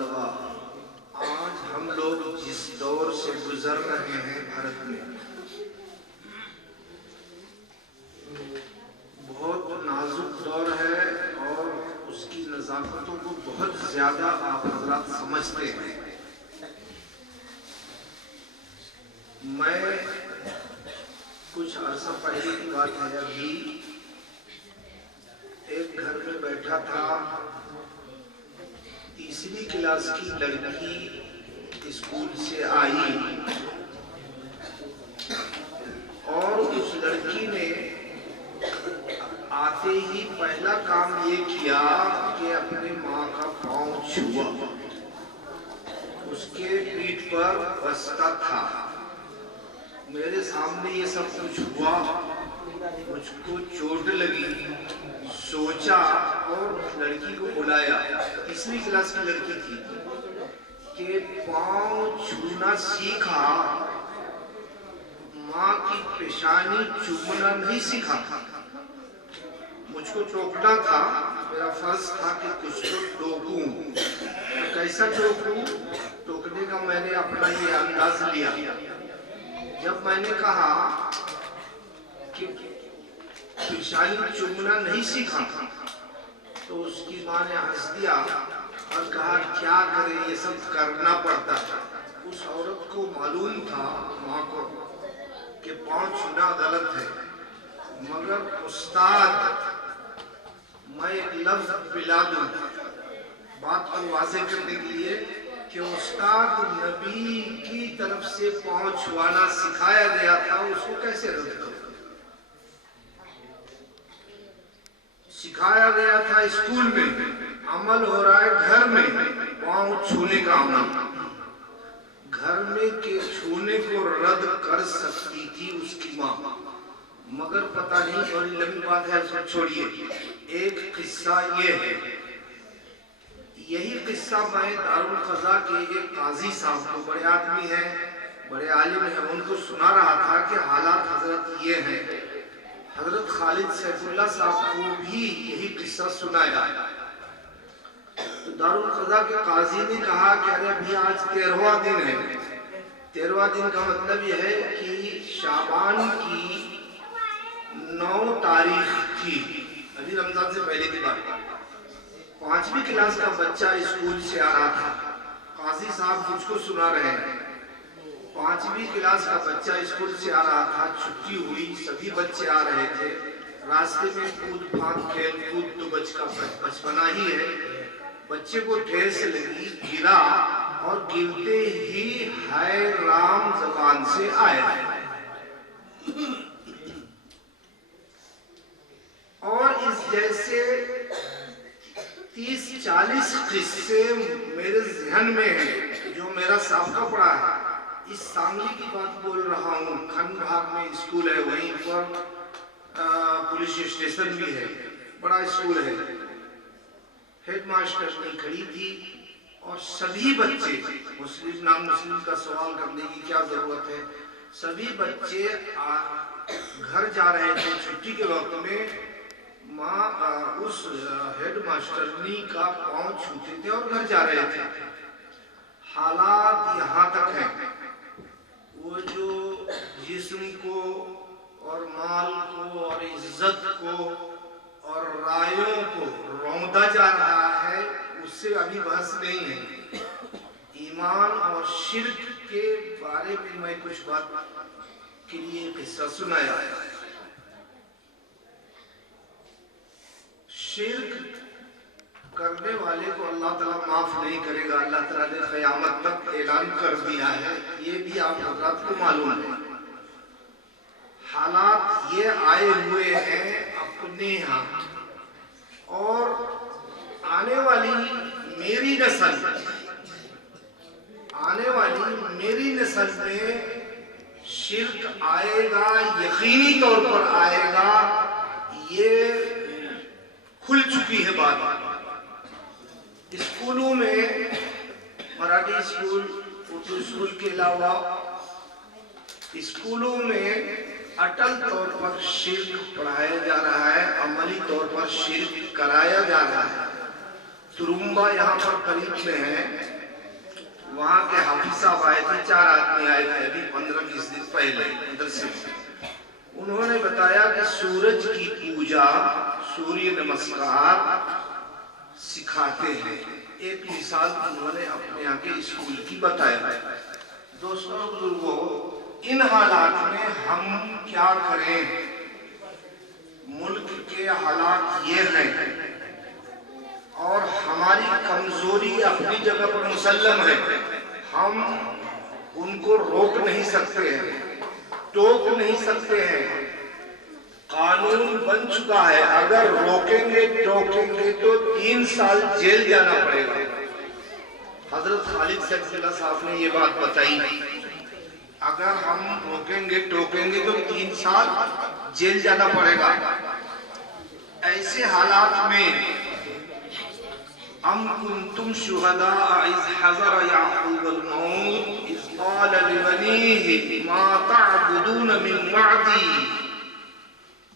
طلبہ، آج ہم لوگ جس دور سے گزر رہے ہیں بھارت میں، بہت نازک دور ہے اور اس کی نزاکتوں کو بہت زیادہ آپ حضرات سمجھتے ہیں۔ میں کچھ عرصہ پہلے کی بات ہے، ابھی ایک گھر میں بیٹھا تھا، تیسری کلاس کی لڑکی اسکول سے آئی اور اس لڑکی نے آتے ہی پہلا کام یہ کیا کہ اپنے ماں کا پاؤں چھوا۔ اس کے پیٹھ پر بستہ تھا، میرے سامنے یہ سب کچھ ہوا، مجھ کو چوٹ لگی، سوچا اور لڑکی کو بلایا، تیسری کلاس کی لڑکی تھی، کہ پاؤں چھونا سیکھا، ماں کی پیشانی چومنا نہیں سیکھا۔ مجھ کو ٹوکنا تھا، میرا فرض تھا کہ کچھ تو ٹوکوں، کیسا ٹوکوں؟ ٹوکنے کا میں نے اپنا یہ انداز لیا۔ جب میں نے کہا کہ پیشانی چومنا نہیں سیکھا تو اس کی ماں نے ہنس دیا اور کہا کیا کرے، یہ سب کرنا پڑتا تھا۔ اس عورت کو معلوم تھا، ماں کو، کہ پاؤں چھونا غلط ہے، مگر استاد، میں ایک لفظ ملا دوں بات کو واضح کرنے کے لیے کہ استاد نبی کی طرف سے پاؤں چھوانا سکھایا گیا تھا، اس کو کیسے رد کروں؟ سکھایا گیا تھا اسکول میں، عمل ہو رہا ہے گھر میں، پاؤں چھونے کا عمل۔ گھر میں کے چھونے کو رد کر سکتی تھی اس کی ماں، مگر پتہ نہیں، بڑی لمبی بات ہے، اس کو چھوڑیے۔ ایک قصہ یہ ہے، یہی قصہ میں دارالقضا کے ایک قاضی صاحب کو، بڑے آدمی ہیں، بڑے عالم ہیں، ان کو سنا رہا تھا کہ حالات حضرت یہ ہیں۔ حضرت خالد سیف اللہ صاحب کو بھی یہی قصہ سنایا۔ تو دارالقضا کے قاضی نے کہا کہ ارے ابھی آج 13واں دن ہے۔ 13واں دن کا مطلب یہ ہے کہ شعبان کی 9 تاریخ تھی، ابھی رمضان سے پہلے کی بات۔ 5ویں کلاس کا بچہ اسکول سے آ رہا تھا، قاضی صاحب مجھ کو سنا رہے ہیں۔ 5ویں کلاس کا بچہ اسکول سے آ رہا تھا، چھٹی ہوئی، سبھی بچے آ رہے تھے، راستے میں کود پھاند کھیل کود تو بچپنا ہی ہے۔ بچے کو ٹھیس لگی، گرا اور گرتے ہی ہائے رام زبان سے آیا۔ اور اس جیسے 30-40 قصے میرے ذہن میں ہیں جو میرا سابقہ پڑا ہے۔ اس سانگلی کی بات بول رہا ہوں، کھنڈ بھاگ میں اسکول ہے، وہیں پر پولیس اسٹیشن بھی ہے، بڑا اسکول ہے۔ ہیڈ ماسٹر نے کھڑی تھی اور سبھی بچے، مسلم نام مسلم کا سوال کرنے کی کیا ضرورت ہے، سبھی بچے گھر جا رہے تھے چھٹی کے وقت میں، ماں اس ہیڈ ماسٹرنی کا پاؤں چھوتے تھے اور گھر جا رہے تھے۔ حالات یہاں تک ہیں، وہ جو جسم کو اور مال کو اور عزت کو اور رائوں کو روندا جا رہا ہے، اس سے ابھی بحث نہیں ہے۔ ایمان اور شرک کے بارے میں میں کچھ بات کے لیے قصہ سنایا ہے۔ شرک کرنے والے کو اللہ تعالیٰ معاف نہیں کرے گا، اللہ تعالیٰ نے قیامت تک اعلان کر دیا ہے، یہ بھی آپ حضرات کو معلوم ہے۔ حالات یہ آئے ہوئے ہیں اپنے ہاں، اور آنے والی میری نسل میں شرک آئے گا، یقینی طور پر آئے گا، یہ کھل چکی ہے بات۔ اسکولوں میں، مراٹھی اسکول، اردو اسکول کے علاوہ اسکولوں میں اٹل طور پر شرک پڑھایا جا رہا ہے، عملی طور پر شرک کرایا جا رہا ہے۔ ترومبا یہاں پر قریب میں ہے، وہاں کے حافظ صاحب آئے تھے، 4 آدمی آئے تھے ابھی 15-20 دن پہلے مدرسے میں. انہوں نے بتایا کہ سورج کی پوجا، سوریہ نمسکار سکھاتے ہیں. ایک مثال انہوں نے اپنے یہاں کے اسکول کی بتایا. دوستوں بزرگوں، ان حالات میں ہم کیا کریں؟ ملک کے حالات یہ ہیں اور ہماری کمزوری اپنی جگہ پر مسلم ہے. ہم ان کو روک نہیں سکتے ہیں، ٹوک نہیں سکتے ہیں. قانون بن چکا ہے، اگر روکیں گے ٹوکیں گے تو 3 سال جیل جانا پڑے گا. حضرت خالد سیف اللہ صاحب نے یہ بات بتائی، اگر ہم روکیں گے ٹوکیں گے تو 3 سال جیل جانا پڑے گا. ایسے حالات میں ام کنتم شہداء اذ حضر یعقوب الموت اذ قال لبنیہ ما تعبدون من بعدی.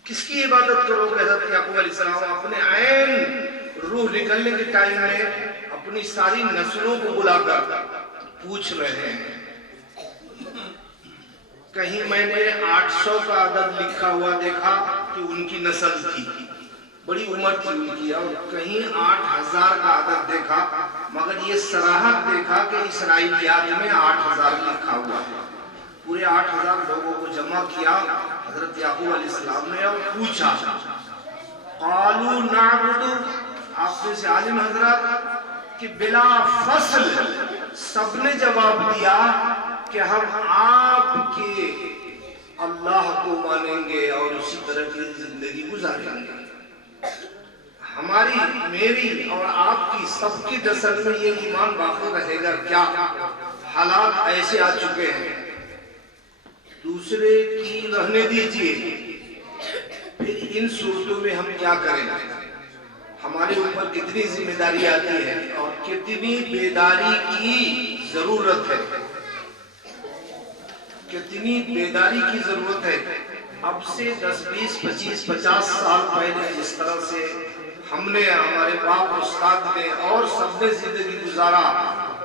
کس کی عبادت کرو گے؟ حضرت یعقوب علیہ السلام اپنے عین روح نکلنے کے ٹائم میں اپنی ساری نسلوں کو بلا کر پوچھ رہے ہیں. کہیں میں نے 800 کا عدد لکھا ہوا دیکھا کہ ان کی نسل تھی، بڑی عمر تھی ان کی، اور کہیں 8000 کا عدد دیکھا، مگر یہ صراحت دیکھا کہ اسرائیلیات میں 8000 لکھا ہوا ہے. پورے 8000 لوگوں کو جمع کیا حضرت یعقوب علیہ السلام نے اور پوچھا. قالوا نعبد، آپ میں سے عالم حضرات کہ بلا فصل سب نے جواب دیا کہ ہم آپ کے اللہ کو مانیں گے اور اسی طرح کی زندگی گزاریں گے. ہماری، میری اور آپ کی، سب کی نسل میں یہ ایمان باقی رہے گا کیا؟ حالات ایسے آ چکے ہیں. دوسرے کی رہنے دیجئے، پھر ان صورتوں میں ہم کیا کریں؟ ہمارے اوپر کتنی ذمہ داری آتی ہے اور کتنی بیداری کی ضرورت ہے، کتنی بیداری کی ضرورت ہے. اب سے 10 20 25 50 سال پہلے جس طرح سے ہم نے، ہمارے باپ استاد نے اور سب نے زندگی گزارا،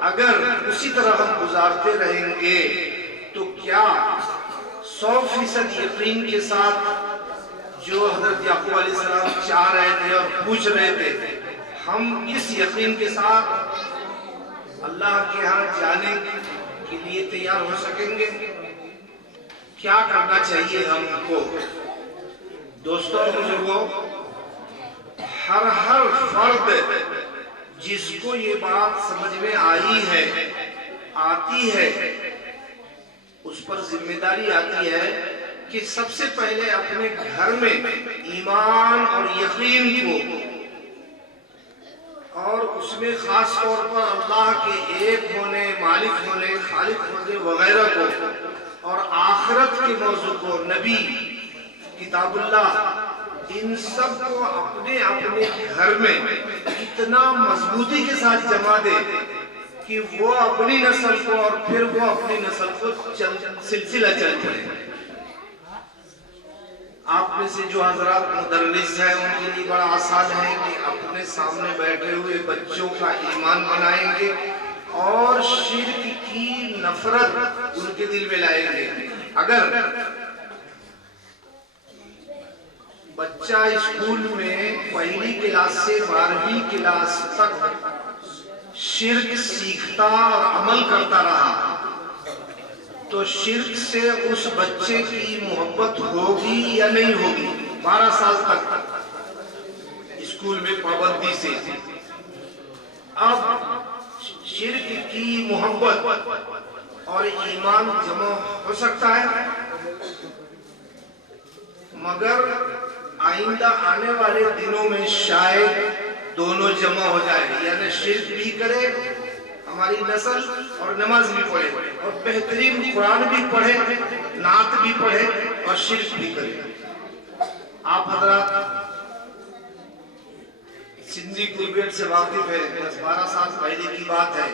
اگر اسی طرح ہم گزارتے رہیں گے تو کیا 100% یقین کے ساتھ جو حضرت یعقوب علیہ السلام چاہ رہے تھے اور پوچھ رہے تھے، ہم اس یقین کے ساتھ اللہ کے ہاں جانے کے لیے تیار ہو سکیں گے؟ کیا کرنا چاہیے ہم کو؟ دوستوں بزرگوں، ہر فرد جس کو یہ بات سمجھ میں آتی ہے اس پر ذمہ داری آتی ہے کہ سب سے پہلے اپنے گھر میں ایمان اور یقین کو، اور اس میں خاص طور پر اللہ کے ایک ہونے، مالک ہونے، خالق ہونے وغیرہ کو، اور آخرت کے موضوع کو، نبی، کتاب اللہ، ان سب کو اپنے گھر میں اتنا مضبوطی کے ساتھ جمع دے کہ وہ اپنی نسل کو اور پھر وہ اپنی نسل کو سلسلہ چل پڑے. آپ میں سے جو حضرات مدرس ہیں ان کے لیے بڑا آسان ہے کہ اپنے سامنے بیٹھے ہوئے بچوں کا ایمان بنائیں گے اور شرک کی نفرت ان کے دل میں لائیں گے. اگر بچہ اسکول میں 1 کلاس سے 12ویں کلاس تک شرک سیکھتا اور عمل کرتا رہا تو شرک سے اس بچے کی محبت ہوگی یا نہیں ہوگی؟ 12 سال تک اسکول میں پابندی سے. اب شرک کی محبت اور ایمان جمع ہو سکتا ہے، مگر آئندہ آنے والے دنوں میں شاید دونوں جمع ہو جائے، یعنی شرک بھی کرے ہماری نسل اور نماز بھی پڑھے اور بہترین قرآن بھی پڑھے، نعت بھی پڑھے اور شرک بھی کرے. آپ حضرات سندھی کلگیٹ سے واقف ہے، 10-12 سال پہلے کی بات ہے.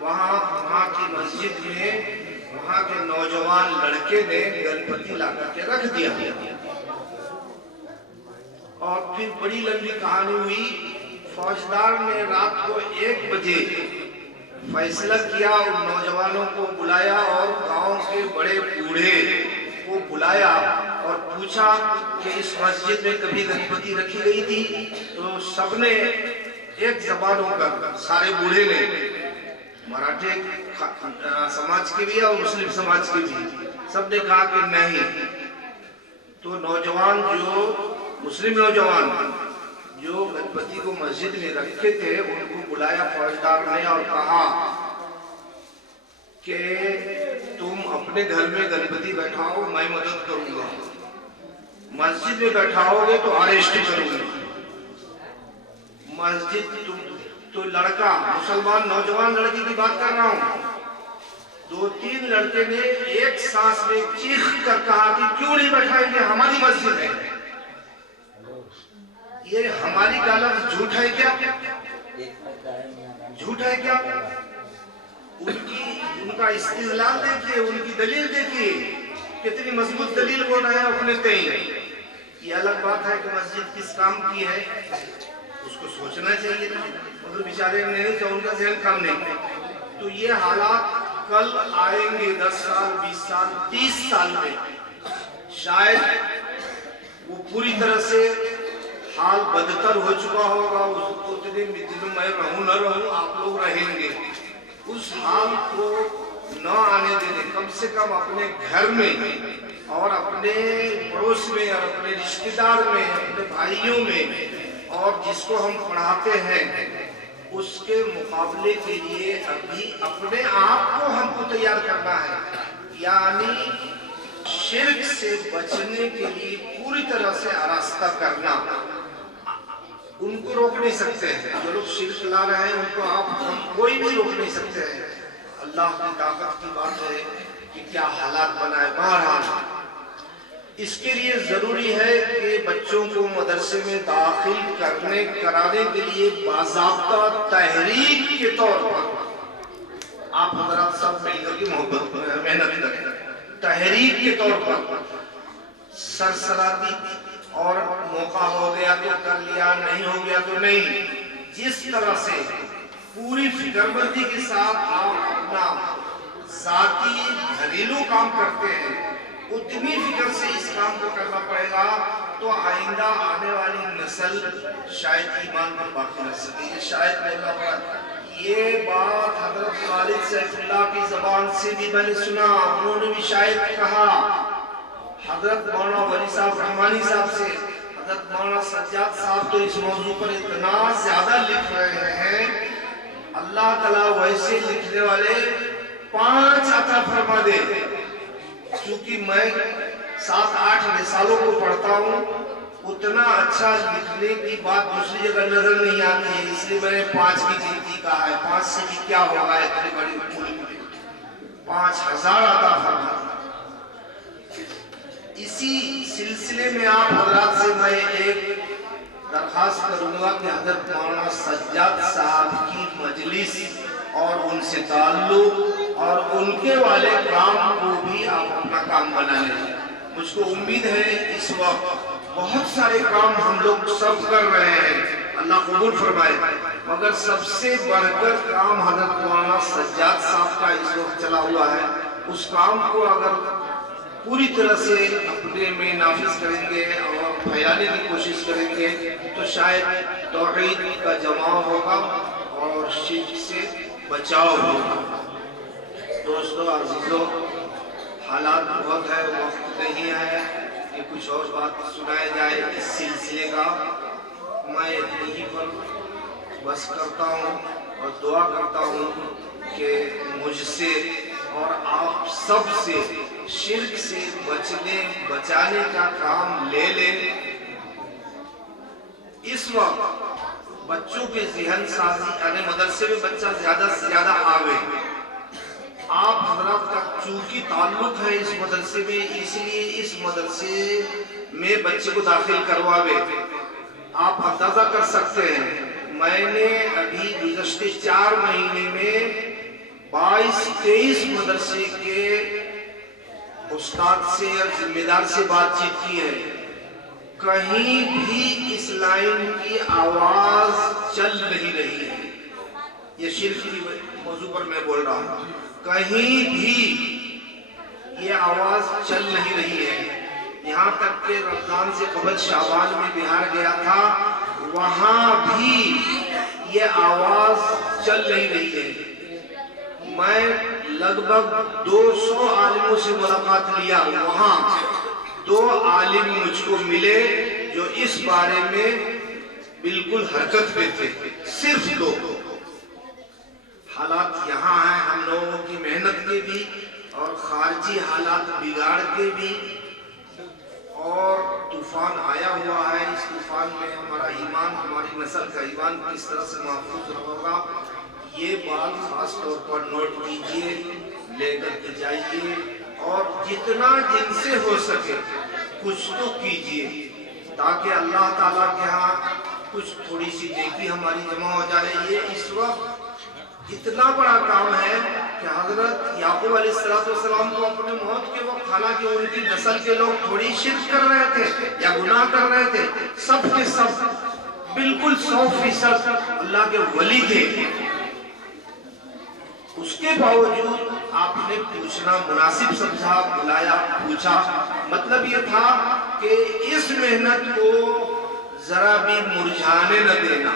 وہاں کی مسجد میں وہاں کے نوجوان لڑکے نے گنپتی لا کر کے رکھ دیا اور پھر بڑی لمبی کہانی ہوئی. فوجدار نے رات کو 1 بجے فیصلہ کیا، ان نوجوانوں کو بلایا اور گاؤں کے بڑے بوڑھے کو بلایا اور پوچھا کہ اس مسجد میں کبھی گنپتی رکھی گئی تھی؟ تو سب نے ایک زبان ہو کر، سارے بوڑھے نے، مراٹھے سماج کے بھی اور مسلم سماج کے بھی، سب نے کہا کہ نہیں۔ تو نوجوان، جو مسلم نوجوان جو گنپتی کو مسجد میں رکھے تھے، ان کو بلایا فوجدار نے اور کہا کہ تم اپنے گھر میں گنپتی بیٹھاؤ، میں مدد کروں گا، مسجد میں بیٹھاؤ گے تو اریسٹ کروں گا۔ مسجد تو لڑکا، مسلمان نوجوان لڑکی کی بات کر رہا ہوں، 2-3 لڑکے نے ایک سانس میں چیخ کر کہا کہ کیوں نہیں بیٹھائیں گے، ہماری مسجد ہے۔ یہ ہماری کا لفظ جھوٹ ہے کیا؟ جھوٹ ہے کیا؟ ان کا استدلال دیکھیے، ان کی دلیل دیکھیے، کتنی مضبوط دلیل بول رہے ہیں اپنے تئیں۔ یہ الگ بات ہے کہ مسجد کس کام کی ہے، اس کو سوچنا چاہیے، مگر بیچارے نے نہیں کہ ان کا ذہن کام نہیں۔ تو یہ حالات کل آئیں گے 10 سال 20 سال 30 سال میں، شاید وہ پوری طرح سے حال بدتر ہو چکا ہوگا۔ اتنے دنوں میں رہوں نہ رہوں، آپ لوگ رہیں گے، اس حال کو نہ آنے دینے، کم سے کم اپنے گھر میں اور اپنے پڑوس میں اور اپنے رشتہ دار میں، اپنے بھائیوں میں، اور جس کو ہم پڑھاتے ہیں اس کے مقابلے کے لیے ابھی اپنے آپ کو ہم کو تیار کرنا ہے، یعنی شرک سے بچنے کے لیے پوری طرح سے آراستہ کرنا۔ ان کو روک نہیں سکتے ہیں، جو لوگ شرک لا رہے ہیں ان کو ہم کوئی بھی روک نہیں سکتے ہیں۔ اللہ کی طاقت کی بات ہے کہ کیا حالات بنائے۔ بہرحال اس کے لیے ضروری ہے کہ بچوں کو مدرسے میں داخل کرانے کے لیے باضابطہ تحریک کے طور پر آپ حضرات سب مل کر کے محنت کریں، تحریک کے طور پر، سرسراتی اور موقع ہو گیا تو کر لیا، نہیں ہو گیا تو نہیں، جس طرح سے پوری فکر مندی کے ساتھ آپ اپنا ذاتی گھریلو کام کرتے ہیں، اتنی فکر سے اس کام کو کرنا پڑے گا، تو آئندہ آنے والی نسل شاید ایمان پر باقی رہ سکے۔ شاید بولنا پڑا، یہ بات حضرت خالد سیف اللہ کی زبان سے بھی میں نے سنا، انہوں نے بھی شاید کہا، حضرت مولانا ولی صاحب رحمانی صاحب سے، حضرت مولانا سجاد صاحب تو اس موضوع پر اتنا زیادہ لکھ رہے ہیں، اللہ تعالیٰ ویسے لکھنے والے 5 عطا فرما دے۔ چونکہ میں 7-8 رسالوں کو پڑھتا ہوں، اتنا اچھا لکھنے کی بات دوسری جگہ نظر نہیں آتی ہے، اس لیے میں نے 5 کی گنتی کہا ہے۔ 5 سے بھی کیا ہوگا اتنے بڑی ملک میں، 5000 عطا فرما۔ اسی سلسلے میں آپ حضرات سے میں ایک درخواست کروں گا کہ حضرت مولانا سجاد صاحب کی مجلس اور ان سے تعلق اور ان کے والے کام کو بھی آپ اپنا کام بنا لیں۔ مجھ کو امید ہے اس وقت بہت سارے کام ہم لوگ سب کر رہے ہیں، اللہ قبول فرمائے، مگر سب سے بڑھ کر کام حضرت مولانا سجاد صاحب کا اس وقت چلا ہوا ہے۔ اس کام کو اگر پوری طرح سے اپنے میں نافذ کریں گے اور پھیلانے کی کوشش کریں گے تو شاید توحید کا جماع ہوگا اور شرک سے بچاؤ ہوگا۔ دوستو عزیزو، حالات بہت ہے، وقت نہیں ہے کہ کچھ اور بات سنایا جائے اس سلسلے کا۔ میں اتنی ہی پر بس کرتا ہوں اور دعا کرتا ہوں کہ مجھ سے اور آپ سب سے شرک سے بچانے کا کام لے لیں۔ اس وقت بچوں کے ذہن سازی، یعنی مدرسے میں بچہ زیادہ سے زیادہ آوے، آپ حضرات کا چونکہ تعلق ہے اس مدرسے میں، اس لیے اس مدرسے میں بچے کو داخل کرواوے۔ آپ اندازہ کر سکتے ہیں، میں نے ابھی گزشتے 4 مہینے میں 22-23 مدرسے کے استاد سے اور ذمہ دار سے بات چیت کی ہے، کہیں بھی اس لائن کی آواز چل نہیں رہی ہے۔ یہ شرک کی موضوع پر میں بول رہا ہوں، کہیں بھی یہ آواز چل نہیں رہی ہے. یہاں تک کہ رمضان سے قبل شعبان میں بہار گیا تھا، وہاں بھی یہ آواز چل نہیں رہی ہے. میں لگ بھگ 200 عالموں سے ملاقات لیا، وہاں 2 عالم مجھ کو ملے جو اس بارے میں بالکل حرکت پہ تھے، صرف 2. حالات یہاں ہیں ہم لوگوں کی محنت کے بھی اور خارجی حالات بگاڑ کے بھی، اور طوفان آیا ہوا ہے. اس طوفان میں ہمارا ایمان، ہماری نسل کا ایمان کس طرح سے محفوظ ہوگا، یہ بات خاص طور پر نوٹ کیجئے، لے کر کے جائیے، اور جتنا جن سے ہو سکے کچھ تو کیجئے، تاکہ اللہ تعالیٰ کے ہاں کچھ تھوڑی سی نیکی ہماری جمع ہو جائے. یہ اس وقت اتنا بڑا کام ہے کہ حضرت یعقوب علیہ السلام کو اپنے موت کے وقت، حالانکہ ان کی نسل کے لوگ تھوڑی شرک کر رہے تھے یا گناہ کر رہے تھے، سب کے سب بالکل 100% اللہ کے ولی تھے، اس کے باوجود آپ نے پوچھنا مناسب سمجھا، بلایا، پوچھا. مطلب یہ تھا کہ اس محنت کو ذرا بھی مرجھانے نہ دینا،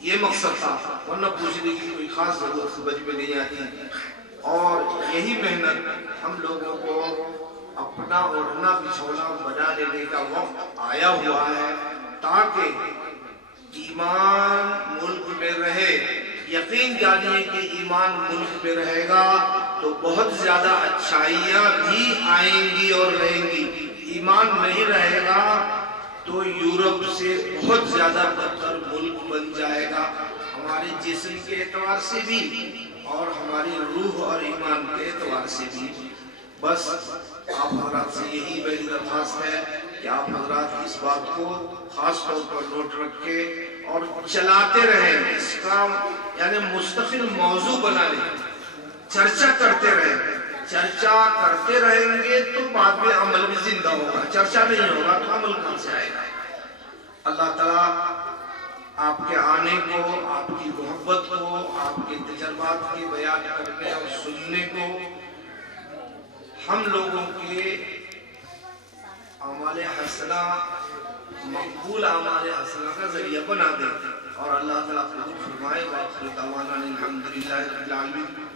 یہ مقصد تھا. ورنہ پوچھنے کی کوئی خاص ضرورت سمجھ میں نہیں آتی. اور یہی محنت ہم لوگوں کو اپنا اوڑھنا بچھونا بنا لینے کا وقت آیا ہوا ہے، تاکہ ایمان ملک میں رہے. یقین جانیے کہ ایمان ملک میں رہے گا تو بہت زیادہ اچھائیاں بھی آئیں گی اور رہیں گی. ایمان نہیں رہے گا تو یورپ سے بہت زیادہ بدتر ملک بن جائے گا، ہمارے جسم کے اعتبار سے بھی اور ہماری روح اور ایمان کے اعتبار سے بھی. بس آپ حضرات سے یہی میری درخواست ہے کہ آپ حضرات اس بات کو خاص طور پر نوٹ رکھے اور چلاتے رہیں. اس کا یعنی مستقل موضوع بنا لیں، چرچا کرتے رہیں. چرچا کرتے رہیں گے تو بعد میں عمل بھی زندہ ہوگا، چرچا نہیں ہوگا تو عمل کہاں سے آئے گا. اللہ تعالیٰ آپ کے آنے کو، آپ کی محبت کو، آپ کے تجربات کے بیان کرنے اور سننے کو ہم لوگوں کے اعمال حسنہ، مقبول اعمال حسنہ کا ذریعہ بنا دیں. اور اللہ تعالیٰ قبول فرمائے. وآخر دعوانا الحمدللہ رب العالمین.